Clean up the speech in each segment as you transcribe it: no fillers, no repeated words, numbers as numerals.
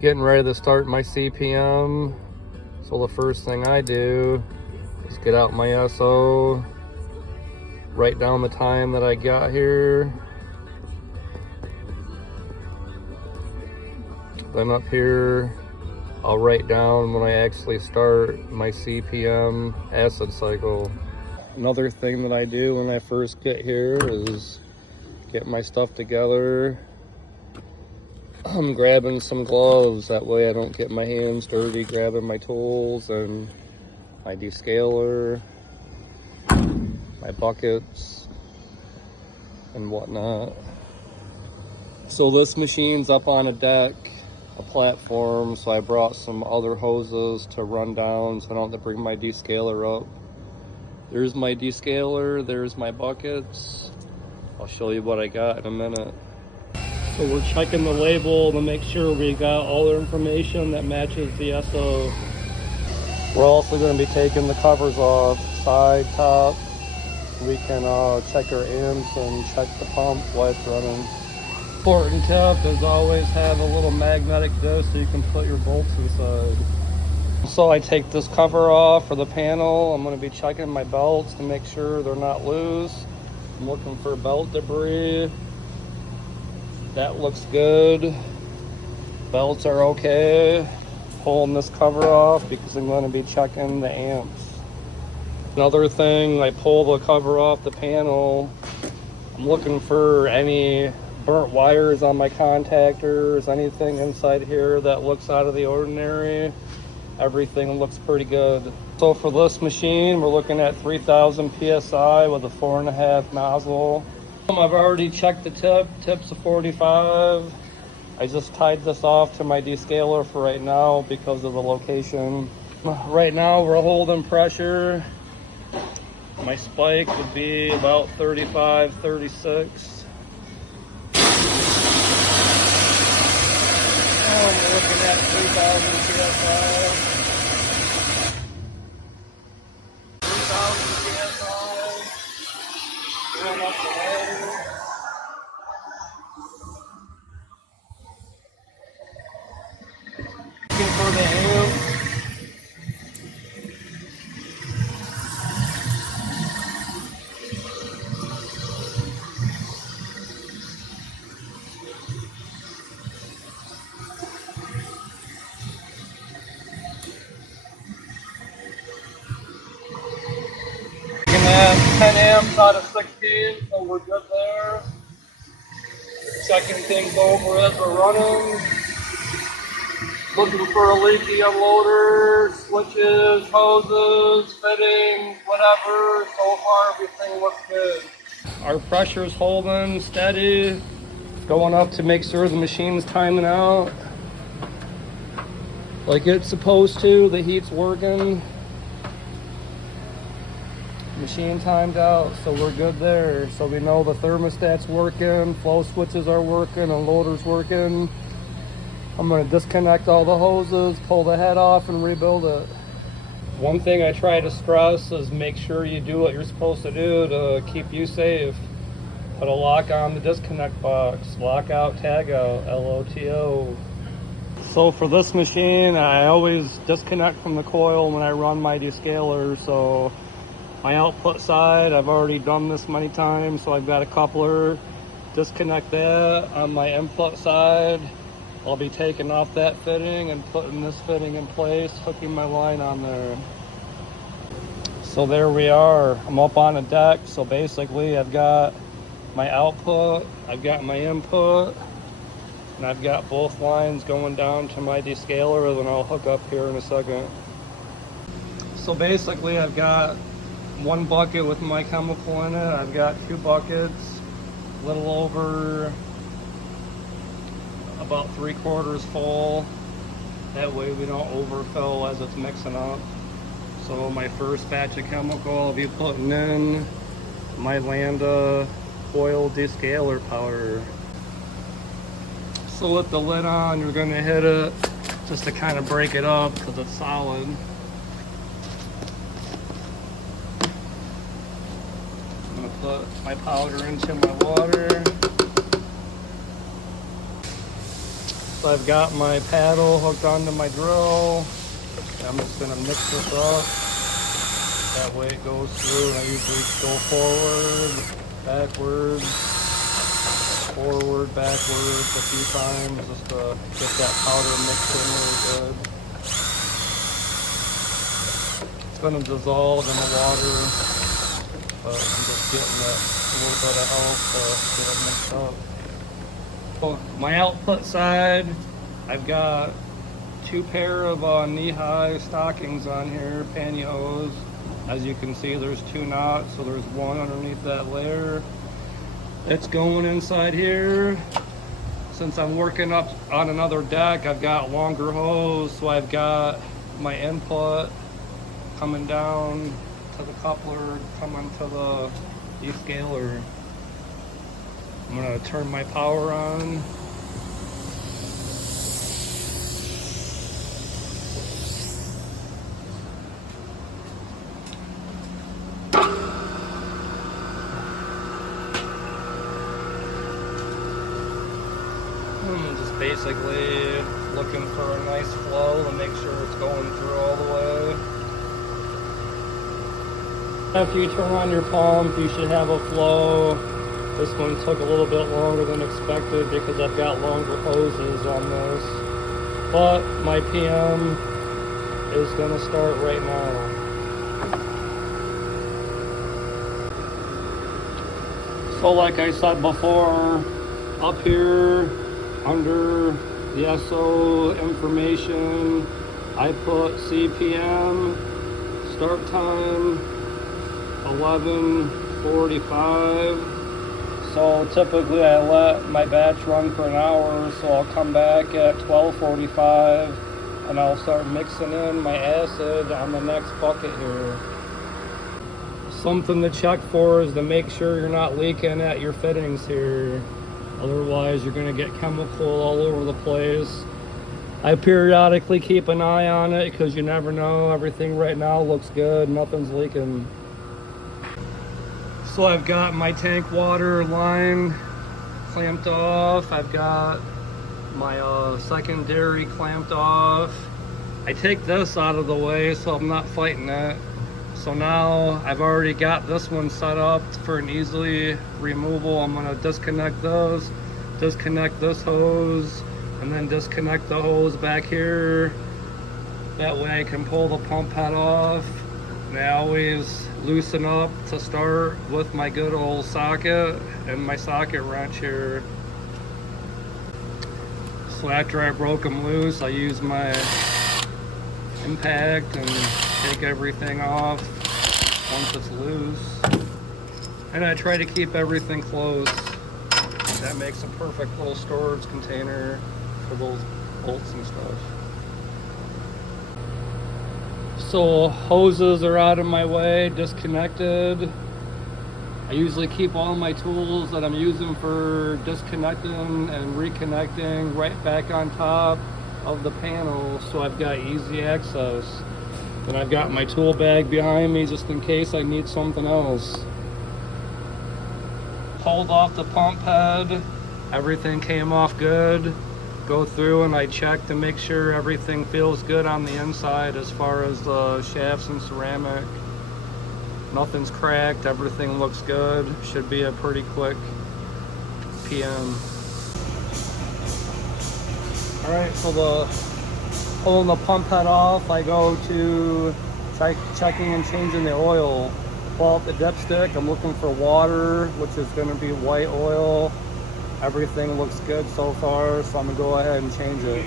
Getting ready to start my CPM. So the first thing I do is get out my SO, write down the time that I got here. Then up here, I'll write down when I actually start my CPM acid cycle. Another thing that I do when I first get here is get my stuff together. I'm grabbing some gloves, that way I don't get my hands dirty grabbing my tools and my descaler, my buckets, and whatnot. So this machine's up on a deck, a platform, so I brought some other hoses to run down so I don't have to bring my descaler up. There's my descaler, there's my buckets. I'll show you what I got in a minute. So we're checking the label to make sure we got all the information that matches the SO. We're also going to be taking the covers off, side, top. We can check our amps and check the pump while it's running. Important tip is always have a little magnetic disc so you can put your bolts inside. So I take this cover off for the panel. I'm going to be checking my belts to make sure they're not loose. I'm looking for belt debris. That looks good. Belts are okay. Pulling this cover off because I'm going to be checking the amps. Another thing, I pull the cover off the panel. I'm looking for any burnt wires on my contactors, anything inside here that looks out of the ordinary. Everything looks pretty good. So for this machine, we're looking at 3,000 PSI with a 4.5 nozzle. I've already checked the tip's a 45. I just tied this off to my descaler for right now because of the location. Right now we're holding pressure. My spike would be about 35, 36. We're looking at 3,000 PSI. 3,000 PSI. Going up the ladder. Looking for the amp. We can have 10 amps out of 16, so we're good there. Checking things over as we're running. Looking for a leaky unloader, switches, hoses, fittings, whatever. So far everything looks good. Our pressure's holding steady. Going up to make sure the machine's timing out like it's supposed to. The heat's working. Machine timed out, so we're good there. So we know the thermostat's working, flow switches are working, unloader's working. I'm going to disconnect all the hoses, pull the head off, and rebuild it. One thing I try to stress is make sure you do what you're supposed to do to keep you safe. Put a lock on the disconnect box, lock out, tag out, LOTO. So for this machine, I always disconnect from the coil when I run my descaler. So my output side, I've already done this many times, so I've got a coupler. Disconnect that. On my input side, I'll be taking off that fitting and putting this fitting in place, hooking my line on there. So there we are. I'm up on a deck, so basically I've got my output, I've got my input, and I've got both lines going down to my descaler, and then I'll hook up here in a second. So basically I've got one bucket with my chemical in it. I've got 2 buckets, a little over about 3/4 full. That way we don't overfill as it's mixing up. So my first batch of chemical I'll be putting in my Landa foil descaler powder. So with the lid on, you're going to hit it just to kind of break it up because it's solid. I'm going to put my powder into my water. So I've got my paddle hooked onto my drill. I'm just gonna mix this up. That way it goes through. I usually go forward, backwards, forward, backwards a few times just to get that powder mixed in really good. It's gonna dissolve in the water, but I'm just getting that little bit of help to get it mixed up. So my output side, I've got 2 pair of knee-high stockings on here, pantyhose. As you can see, there's 2 knots, so there's one underneath that layer. It's going inside here. Since I'm working up on another deck, I've got longer hose, so I've got my input coming down to the coupler, coming to the descaler. I'm gonna turn my power on. Just basically looking for a nice flow to make sure it's going through all the way. After you turn on your pump, you should have a flow. This one took a little bit longer than expected because I've got longer hoses on this. But my PM is going to start right now. So like I said before, up here under the SO information, I put CPM, start time 11:45. So typically I let my batch run for an hour, so I'll come back at 12:45 and I'll start mixing in my acid on the next bucket here. Something to check for is to make sure you're not leaking at your fittings here. Otherwise you're gonna get chemical all over the place. I periodically keep an eye on it because you never know. Everything right now looks good, nothing's leaking. So I've got my tank water line clamped off. I've got my secondary clamped off. I take this out of the way so I'm not fighting it. So now I've already got this one set up for an easily removal. I'm gonna disconnect those, disconnect this hose, and then disconnect the hose back here. That way I can pull the pump head off. And I always loosen up to start with my good old socket and my socket wrench here. So after I broke them loose, I use my impact and take everything off once it's loose. And I try to keep everything close. That makes a perfect little storage container for those bolts and stuff. So hoses are out of my way, disconnected. I usually keep all my tools that I'm using for disconnecting and reconnecting right back on top of the panel, so I've got easy access. Then I've got my tool bag behind me just in case I need something else. Pulled off the pump head, everything came off good. Go through and I check to make sure everything feels good on the inside as far as the shafts and ceramic. Nothing's cracked, everything looks good. Should be a pretty quick PM. Alright, so pulling the pump head off, I go to checking and changing the oil. Pull out the dipstick, I'm looking for water, which is going to be white oil. Everything looks good so far, so I'm going to go ahead and change it.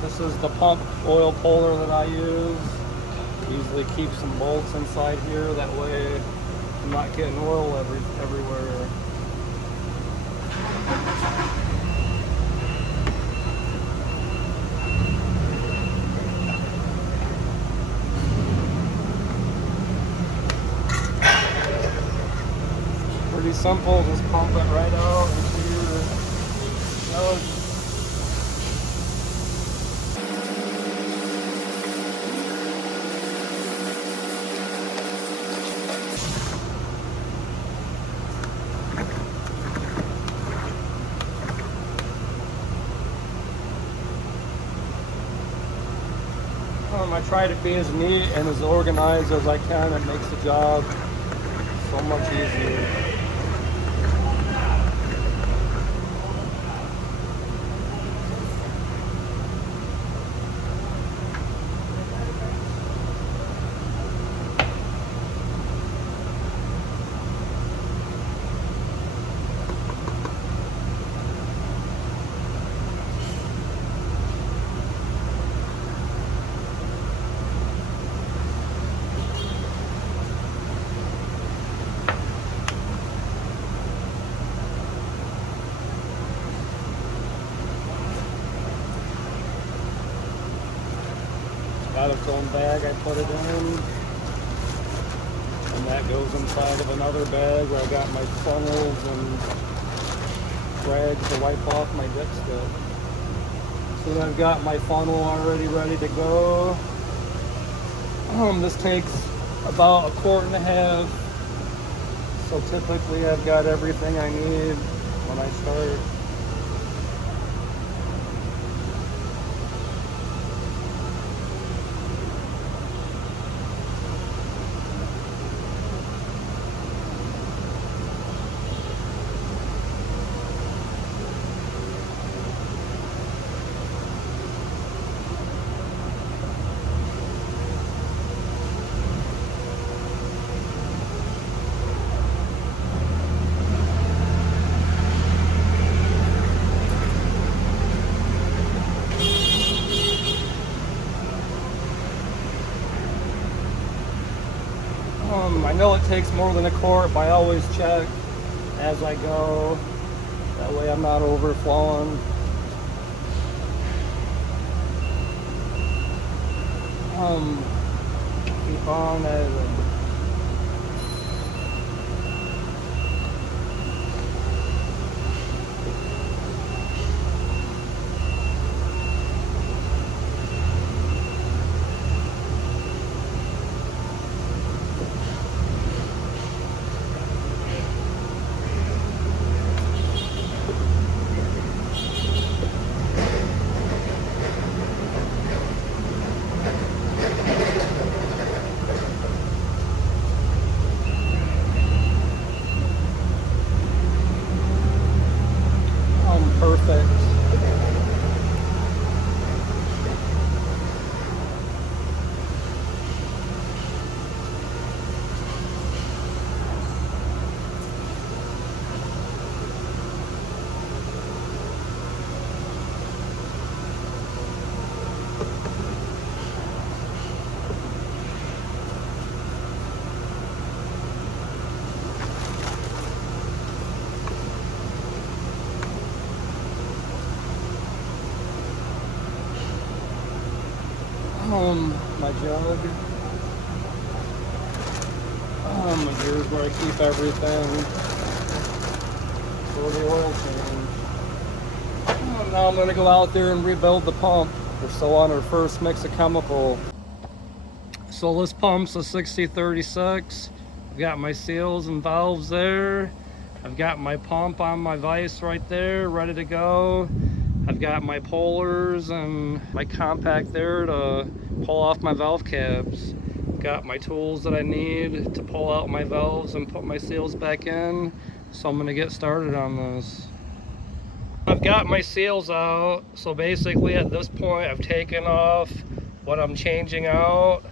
This is the pump oil puller that I use. Usually keep some bolts inside here, that way I'm not getting oil everywhere. Pretty simple, just pump it right out into your nose. I try to be as neat and as organized as I can. It makes the job so much easier. Got its own bag I put it in, and that goes inside of another bag where I got my funnels and rags to wipe off my dipstick. So I've got my funnel already ready to go. This takes about 1.5 quarts, so typically I've got everything I need when I start. I know it takes more than 1 quart, but I always check as I go. That way I'm not overflowing. Keep on adding. Perfect. My jug. Here's where I keep everything for the oil change. Now I'm going to go out there and rebuild the pump. We're still on our first mix of chemical. So this pump's a 6036. I've got my seals and valves there. I've got my pump on my vise right there, ready to go. I've got my pullers and my compact there to pull off my valve caps. Got my tools that I need to pull out my valves and put my seals back in. So I'm gonna get started on this. I've got my seals out. So basically at this point I've taken off what I'm changing out.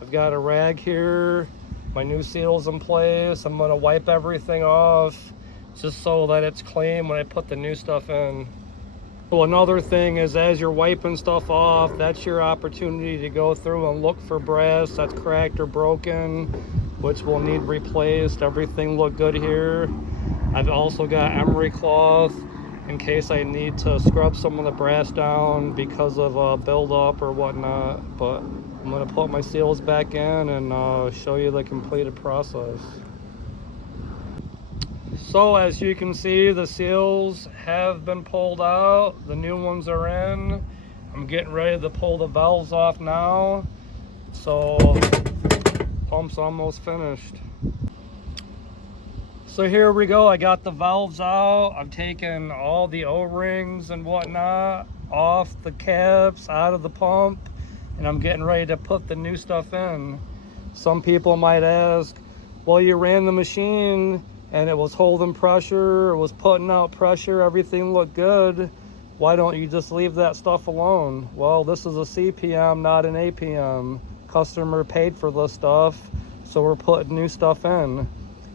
I've got a rag here, my new seals in place. I'm gonna wipe everything off just so that it's clean when I put the new stuff in. Well, another thing is as you're wiping stuff off, that's your opportunity to go through and look for brass that's cracked or broken, which will need replaced. Everything looked good here. I've also got emery cloth in case I need to scrub some of the brass down because of buildup or whatnot. But I'm gonna put my seals back in and show you the completed process. So as you can see, the seals have been pulled out. The new ones are in. I'm getting ready to pull the valves off now. So pump's almost finished. So here we go. I got the valves out. I've taken all the O-rings and whatnot off the caps, out of the pump. and I'm getting ready to put the new stuff in. Some people might ask, well, you ran the machine and it was holding pressure, it was putting out pressure, everything looked good. Why don't you just leave that stuff alone? Well, this is a CPM, not an APM. Customer paid for this stuff, so we're putting new stuff in.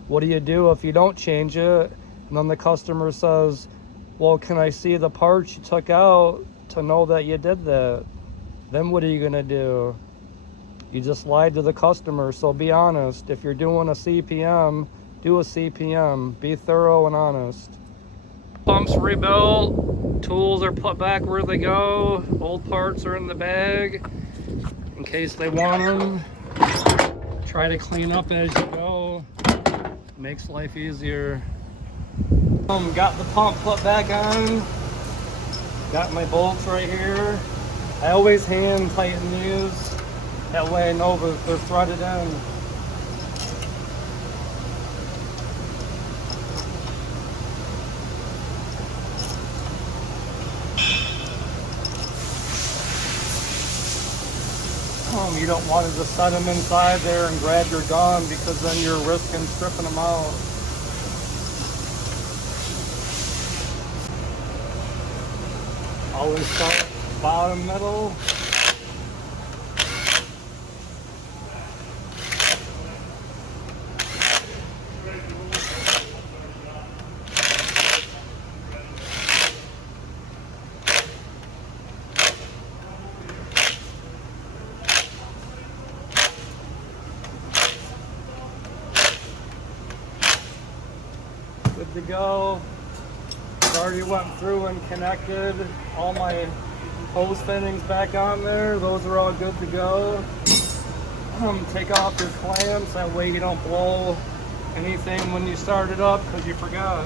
What do you do if you don't change it? And then the customer says, well, can I see the parts you took out to know that you did that? Then what are you gonna do? You just lied to the customer, so be honest. If you're doing a CPM, do a CPM. Be thorough and honest. Pumps rebuilt, tools are put back where they go, old parts are in the bag in case they want them. Try to clean up as you go, makes life easier. Got the pump put back on, got my bolts right here. I always hand tighten these, that way I know that they're threaded in. You don't want to just set them inside there and grab your gun, because then you're risking stripping them out. Always start bottom middle. Good to go. Already went through and connected all my hose fittings back on there. Those are all good to go. Take off your clamps, that way you don't blow anything when you start it up because you forgot.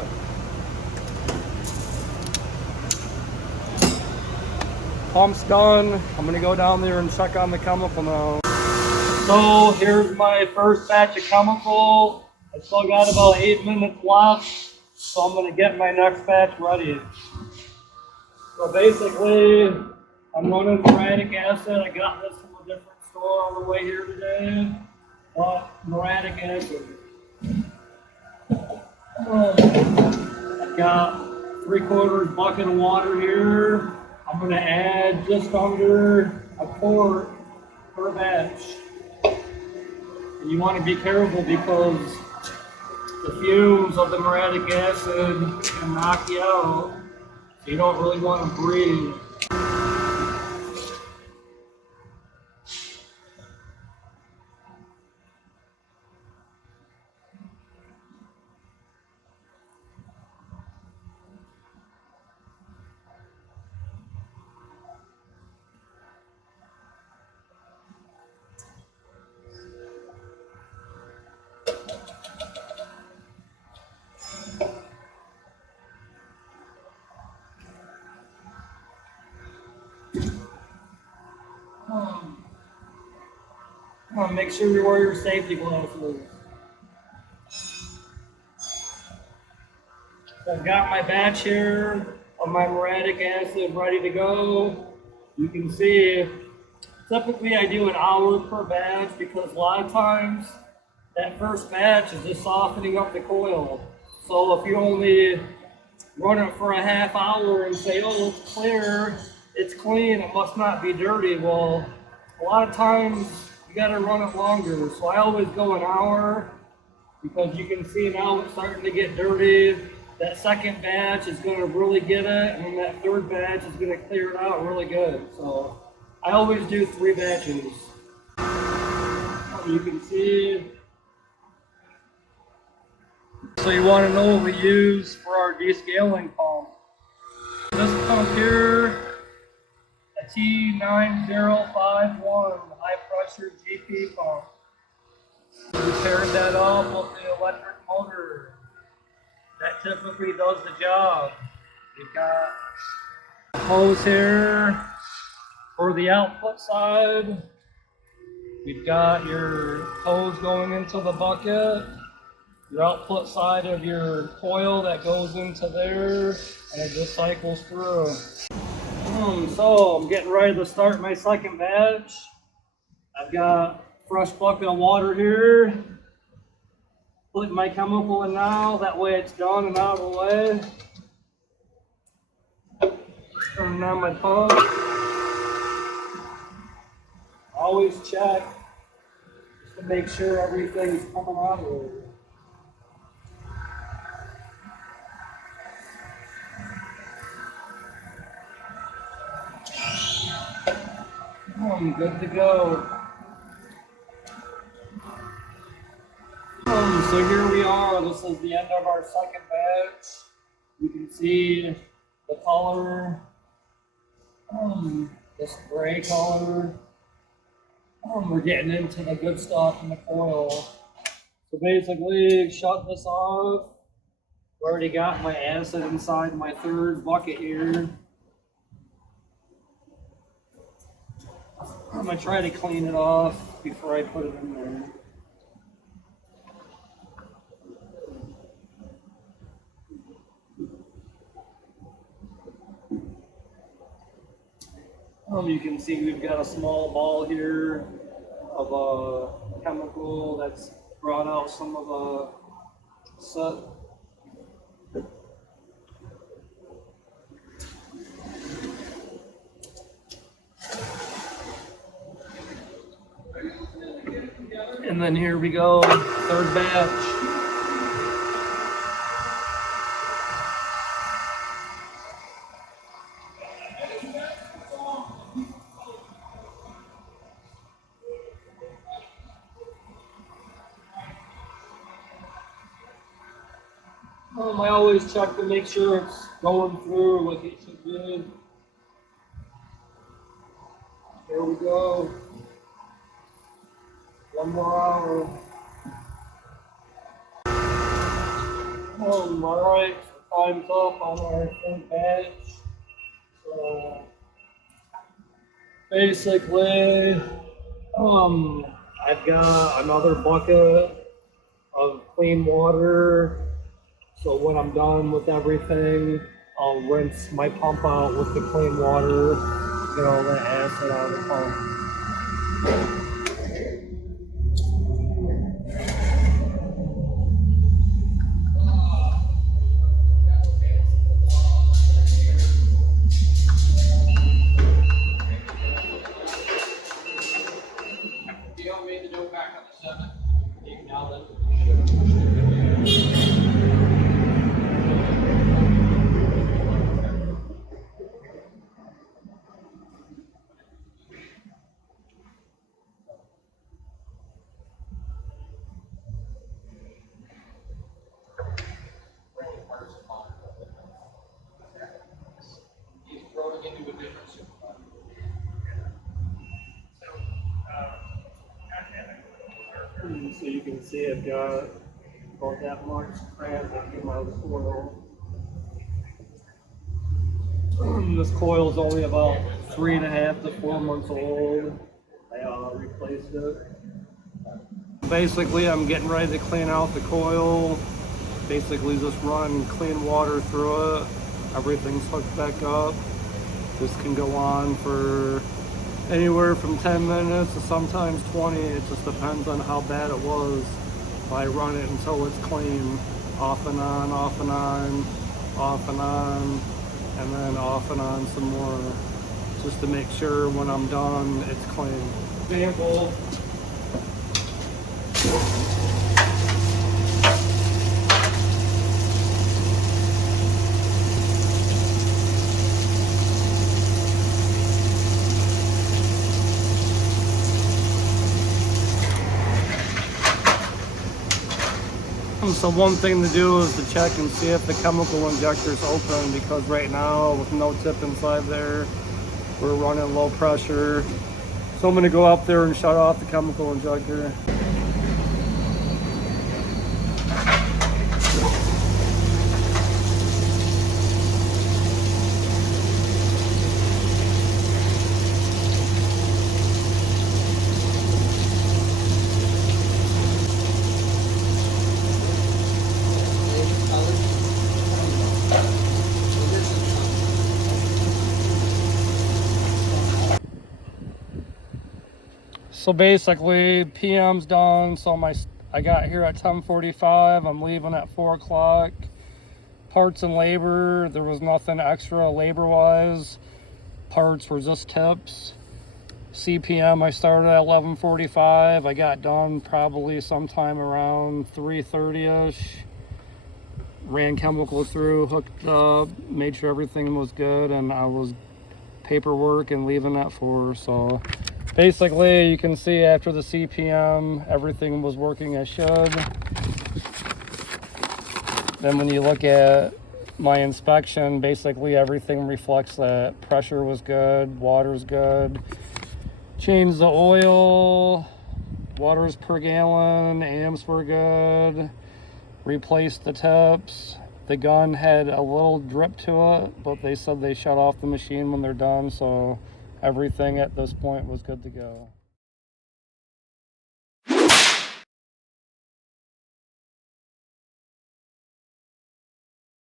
Pump's done. I'm gonna go down there and check on the chemical now. So here's my first batch of chemical. I still got about 8 minutes left, so I'm gonna get my next batch ready. So basically, I'm running muriatic acid. I got this from a different store on the way here today. Muriatic acid. I've got 3/4 bucket of water here. I'm gonna add just under a quart per batch. And you want to be careful because the fumes of the muriatic acid can knock you out. So you don't really want to breathe. Make sure you wear your safety glasses. So I've got my batch here of my muriatic acid ready to go. You can see, typically I do an hour per batch because a lot of times that first batch is just softening up the coil. So if you only run it for a half hour and say, oh, it's clear, it's clean, it must not be dirty. Well, a lot of times you gotta run it longer. So I always go an hour because you can see now it's starting to get dirty. That second batch is gonna really get it, and then that third batch is gonna clear it out really good. So I always do 3 batches. You can see. So you wanna know what we use for our descaling pump. This pump here, a T9051 high pressure GP pump. We paired that up with the electric motor. That typically does the job. We've got a hose here for the output side. We've got your hose going into the bucket, your output side of your coil that goes into there, and it just cycles through. So I'm getting ready to start my second batch. I've got a fresh bucket of water here. Put my chemical in now, that way it's done and out of the way. Turning on my pump. Always check just to make sure everything's coming out of there. I'm good to go. So here we are. This is the end of our second batch. You can see the color, this gray color. We're getting into the good stuff in the coil. So basically, shut this off. Already got my acid inside my third bucket here. I'm gonna try to clean it off before I put it in there. You can see we've got a small ball here of a chemical that's brought out some of the soot. And then here we go, third batch. I always check to make sure it's going through like it should be. Here we go. One more hour. Alright, time's up on our third batch. So basically, I've got another bucket of clean water. So when I'm done with everything, I'll rinse my pump out with the clean water, get all the acid out of the pump. So you can see I've got about that much crap that came out of the coil. This coil is only about 3.5 to 4 months old. I replaced it. Basically, I'm getting ready to clean out the coil. Basically, just run clean water through it. Everything's hooked back up. This can go on for anywhere from 10 minutes to sometimes 20. It just depends on how bad it was. I run it until it's clean. Off and on, off and on, off and on, and then off and on some more. Just to make sure when I'm done, it's clean. Example. So one thing to do is to check and see if the chemical injector is open, because right now with no tip inside there, we're running low pressure. So I'm going to go up there and shut off the chemical injector. So basically, PM's done. So I got here at 10:45. I'm leaving at 4 o'clock. Parts and labor, there was nothing extra labor-wise. Parts were just tips. CPM, I started at 11:45. I got done probably sometime around 3:30ish. Ran chemical through, hooked up, made sure everything was good, and I was paperwork and leaving at 4. So basically, you can see after the CPM, everything was working as should. Then when you look at my inspection, basically everything reflects that pressure was good, water's good. Changed the oil, waters per gallon, amps were good. Replaced the tips. The gun had a little drip to it, but they said they shut off the machine when they're done, so everything at this point was good to go.